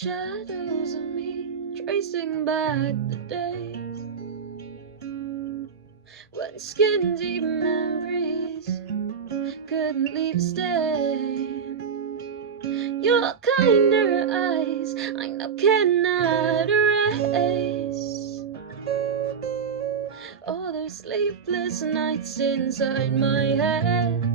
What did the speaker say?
Shadows of me tracing back the days when skin deep memories couldn't leave a stain. Your kinder eyes I now cannot erase. All the sleepless nights inside my head,